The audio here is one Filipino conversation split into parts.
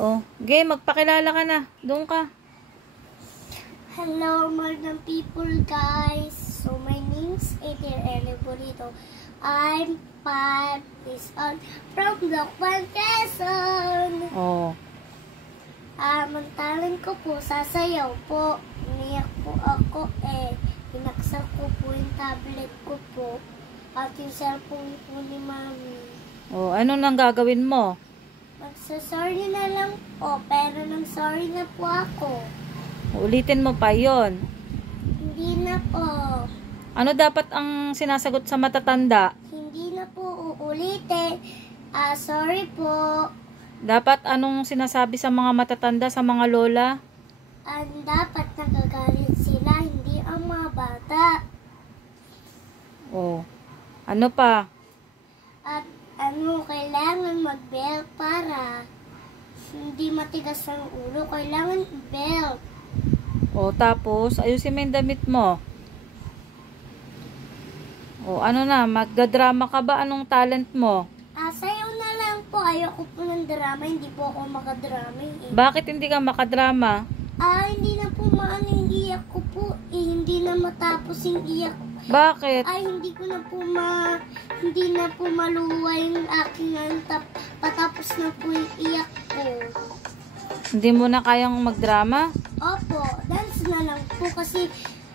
Oh, game, magpakilala ka na. Doon ka. Hello, mga people, guys. So, my name's Adrian Eliborito. I'm 5 years old from Lokban, Quezon. Oh. Ang talent ko po, sasayaw po. Umiyak po ako pinaksak ko po yung tablet ko po. At yung cellphone po ni Mami. Oh, ano nang gagawin mo? Magsasorry na lang po, pero nang sorry na po ako. Ulitin mo pa yon. Hindi na po. Ano dapat ang sinasagot sa matatanda? Hindi na po uulitin. Sorry po. Dapat anong sinasabi sa mga matatanda, sa mga lola? Dapat nagagalit sila, hindi ang mga bata. Oh. Ano pa? At kailangan mag-belt para hindi matigas ang ulo. Kailangan belt. Oh, tapos ayusin mo yung damit mo. Oh, ano na, magdadrama ka ba? Anong talent mo? Sayaw na lang po. Ayoko po ng drama. Hindi po ako makadrama eh. Bakit hindi ka makadrama? Hindi na po maano yung iyak ko po. Hindi na matapos yung iyak ko. Bakit? Hindi na po maluwa yung aking patapos na po yung iyak ko. Hindi mo na kayang magdrama? Opo, dance na lang po kasi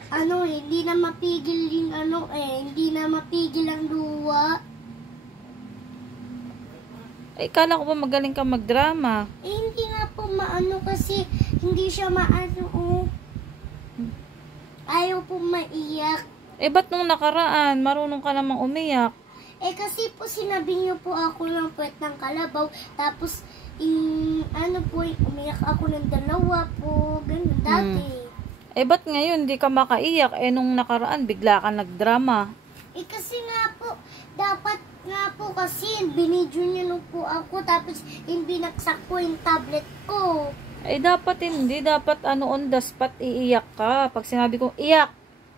hindi na mapigil yung hindi na mapigil ang luwa. Kala ko ba magaling ka magdrama? Hindi nga po maano kasi hindi siya maano. Ayaw po maiyak. Ba't nung nakaraan, marunong ka namang umiyak? Kasi po sinabi niyo po ako ng puwet ng kalabaw. Tapos, umiyak ako ng dalawa po. Ganun dati. Ba't ngayon di ka makaiyak? Nung nakaraan, bigla ka nagdrama. Kasi nga po, dapat nga po kasi binidyo niyo po ako. Tapos, binaksak po yung tablet ko. Dapat hindi. Dapat on the spot iiyak ka. Pag sinabi kong iyak,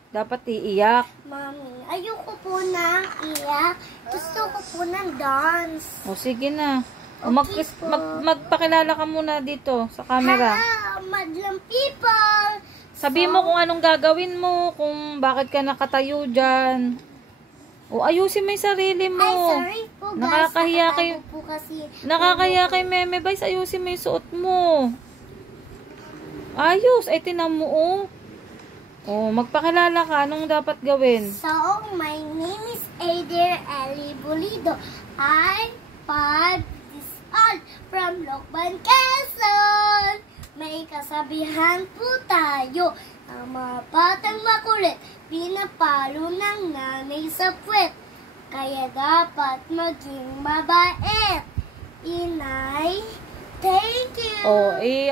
dapat iiyak. Mami, ayoko po ng iyak. Gusto ko po ng dance. O sige na. Okay po. Magpakilala ka muna dito sa camera. Madlang people! Sabi mo kung anong gagawin mo, kung bakit ka nakatayo dyan. O ayusin mo yung sarili mo. Sorry po guys. Nakakahiya kay Meme Vice. Ayusin mo yung suot mo. Ayos. Tinan mo magpakilala ka. Anong dapat gawin? So, my name is Adrian Eliborito. I'm 5 years old from Lokban, Quezon. May kasabihan po tayo. Ang mga batang makulit, pinapalo ng nanay sa puwet. Kaya dapat maging mabait. Inay, thank you.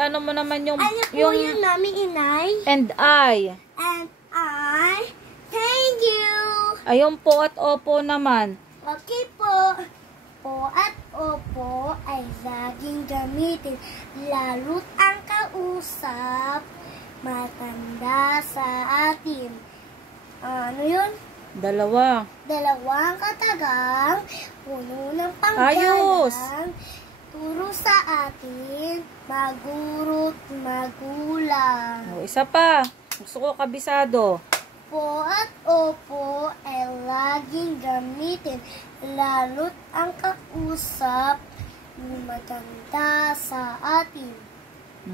Ano mo naman yung... Ano po yun, Mami, Inay? And I. And I, thank you. Ayun po at opo naman. Okay po. Po at opo ay laging gamitin. Lalo't ang kausap, matanda sa atin. Ano yun? Dalawang katagang, puno ng panggalang. Ayos. Turo sa atin, maguro't magulang. Isa pa. Gusto ko kabisado. Po at opo ay laging gamitin, lalo't ang kausap, matanda sa atin.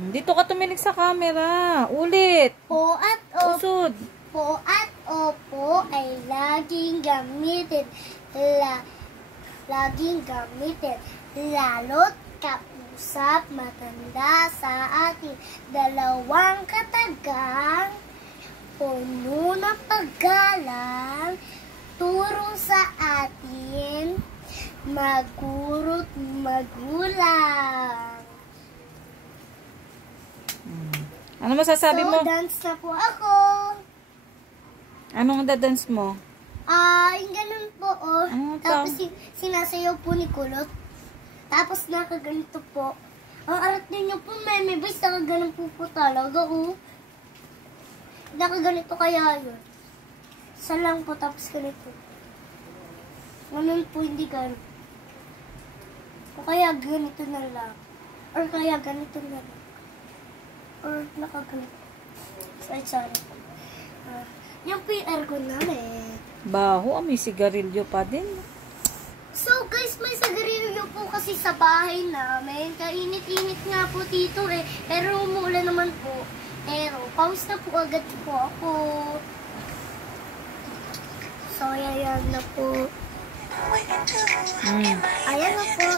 Dito ka tumilig sa camera. Ulit. Po at opo. Usod. Po at opo ay laging gamitin. Laging gamitin. Lalo't kausap, matanda sa atin. Dalawang katagang, puno ng paggalang, turo sa atin, maguro't magulang. Ano masasabi mo? Dance na po ako. Anong dadance mo? Yung ganun po, Tapos sinasayaw po ni Kulot. Tapos nakaganito po. Ang arat ninyo po, Meme Vice, nakaganon po talaga, Nakaganito kaya yun. Isa lang po, tapos ganito. Ganun po, hindi ganun. O kaya ganito na lang. Or kaya ganito na. Or nakaganito. Sorry. Yung PR ko namin. Baho, may sigarilyo pa din. So guys, may sigarilyo po kasi sa bahay namin. Kainit-init nga po dito eh. Pero umuulan naman po. Pero pause na po agad po ako. So ayan na po. Ayan na po.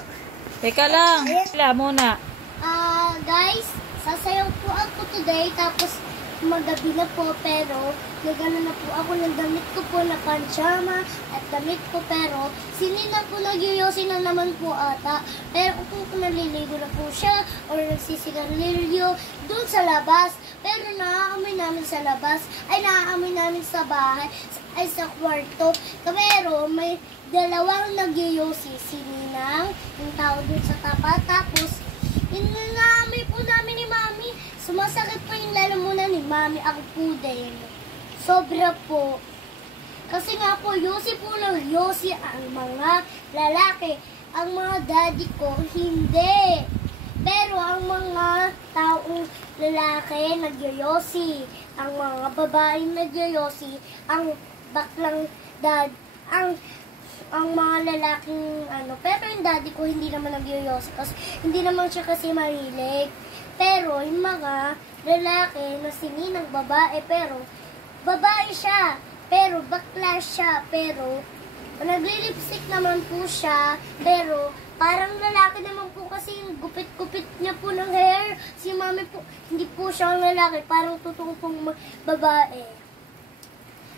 Teka lang. Wala muna. Guys, sasayaw po ako today. Tapos magabi na po, pero nagano na po ako ng damit ko po na panjama at damit ko, pero sinina po nagyoyosi na naman po ata. Pero kung naliligo na po siya or nagsisigarilyo doon sa labas, pero naaamoy namin sa labas, ay naaamoy namin sa bahay, ay sa kwarto. Pero may dalawang nagyoyosi, si Ninang, yung tao doon sa tapat, tapos inaamoy po namin ni Mami. Sumasakit po yung lalamunan ni Mami. Ako po din. Sobra po. Kasi nga po, yosi po ng yosi ang mga lalaki. Ang mga daddy ko, hindi. Pero ang mga taong lalaki, nagyoyosi. Ang mga babaeng nagyoyosi, ang baklang dad, ang mga lalaking pero yung daddy ko hindi naman nagyoyosi kasi hindi naman siya kasi mahilig. Pero yung mga lalaki na sininang babae, pero babae siya, pero bakla siya, pero nagli-lipstick naman po siya, pero parang lalaki naman po kasi yung gupit-gupit niya po ng hair. Si Mami po, hindi po siya ang lalaki, parang totoo pong babae.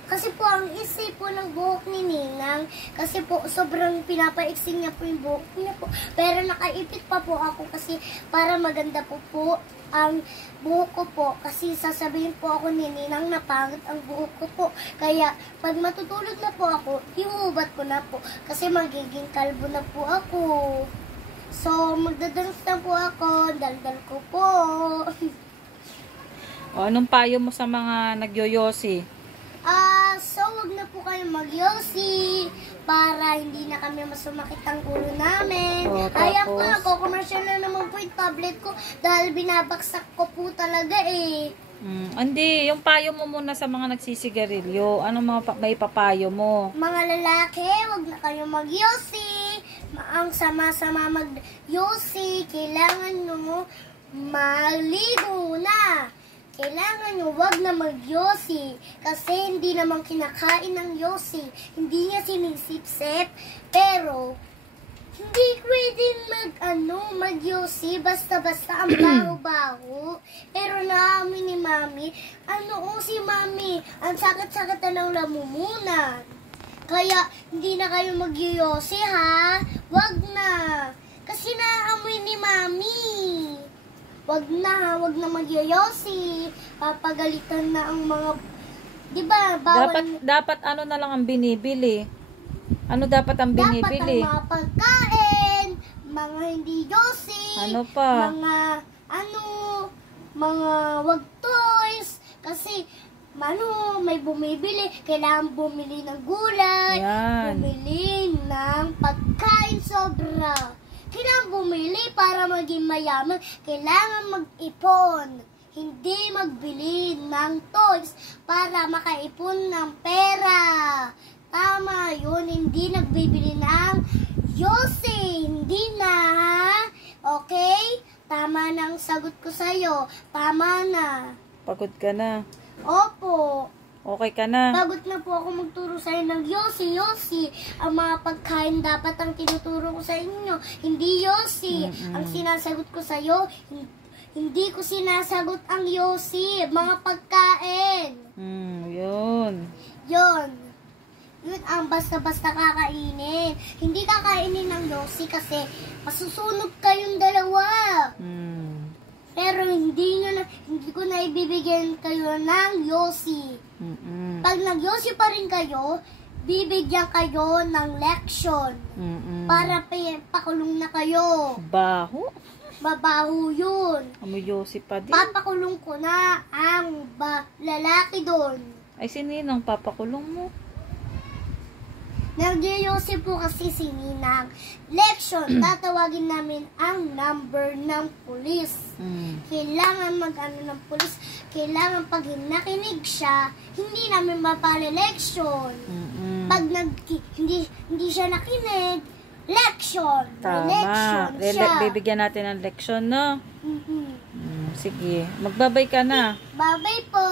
Kasi po, ang isi po ng buhok ni Ninang, kasi po, sobrang pinapaiksing niya po yung buhok niya po. Pero nakaipit pa po ako kasi para maganda po ang buhok ko po. Kasi sasabihin po ako ni Ninang na pangit ang buhok ko po. Kaya, pag matutulog na po ako, hinuhubat ko na po. Kasi magiging kalbo na po ako. So, magdadance na po ako. Daldal ko po. O, anong payo mo sa mga nagyoyosi? So, wag na po kayo magyosi para hindi na kami masumakit ang ulo namin. Kaya po, nagko-commercial na naman po yung tablet ko dahil binabaksak ko po talaga eh. Hindi, yung payo mo muna sa mga nagsisigarilyo. Anong mga may papayo mo? Mga lalaki, wag na kayo magyosi. Ang sama-sama magyosi. Kailangan nyo maligo na. Kailangan nyo wag na mag-yosi kasi hindi naman kinakain ng yosi. Hindi niya sinisip-sip. Pero, hindi pwedeng mag-yosi basta-basta ang baho-baho. Pero naamin ni Mami, si Mami, ang sakit-sakit na ng lamumunan. Kaya, hindi na kayo mag-yosi ha. Wag na. Kasi naamoy ni Mami. Wag na magyoyosi. Papagalitan na ang mga, di ba, bawal. Dapat ano na lang ang binibili. Ano dapat ang binibili? Dapat ang mga pagkain, mga hindi yosi. Ano pa? Mga wag toys. Kasi, may bumibili. Kailangan bumili ng gulay. Yan. Bumili ng pagkain sobra. Kailangan bumili para maging mayaman. Kailangan mag-ipon. Hindi magbili ng toys para makaipon ng pera. Tama yun. Hindi nagbibili ng yosi. Hindi na, ha? Okay? Tama na ang sagot ko sa'yo. Tama na. Pagod ka na. Opo. Okay ka na. Pagod na po ako magturo sa'yo ng yosi. Ang mga pagkain dapat ang tinuturo ko sa inyo. Hindi yosi. Ang sinasagot ko sa'yo, hindi ko sinasagot ang yosi. Mga pagkain. Yun. Yun ang basta-basta kakainin. Hindi kakainin ng yosi kasi masusunog kayong dalawa. Pero hindi ko na ibibigyan kayo ng yosi. Pag nag-yosi pa rin kayo, bibigyan kayo ng leksyon. Para pakulong na kayo. Baho? Babaho yun. Amoy yosi pa din. Papakulong ko na ang lalaki doon. Ay, sino yun ang papakulong mo? Nag-yosi po kasi si Ninang. Leksyon, tatawagin namin ang number ng pulis. Kailangan mag-ano ng pulis. Kailangan pag nakinig siya, hindi namin mapale-leksyon. Pag hindi siya nakinig, leksyon. Tama. Leksyon siya. Bibigyan natin ng leksyon, no? Sige. Magbabay ka na. Babay po.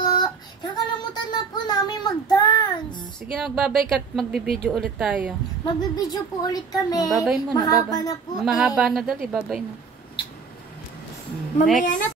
Nakalimutan na po namin mag-dance. Sige na, magbabay ka at magbibideo ulit tayo. Magbibideo po ulit kami. Babay mo na. Mahaba na po Mahaba na, dali. Babay na. Mamaya na